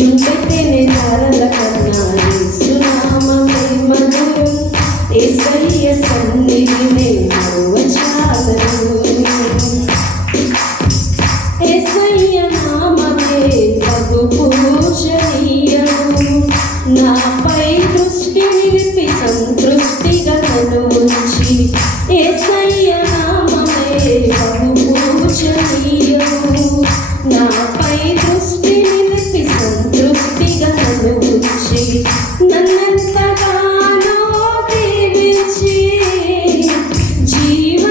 Chumbe pe ne dhara lagaya.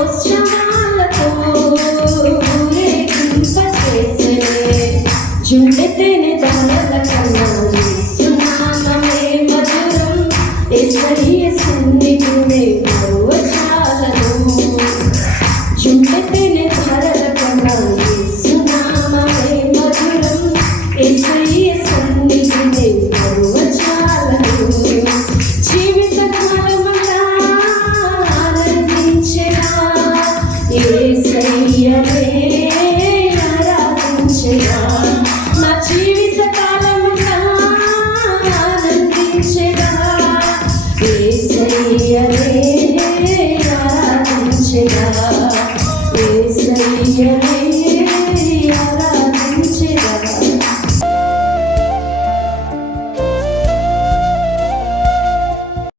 post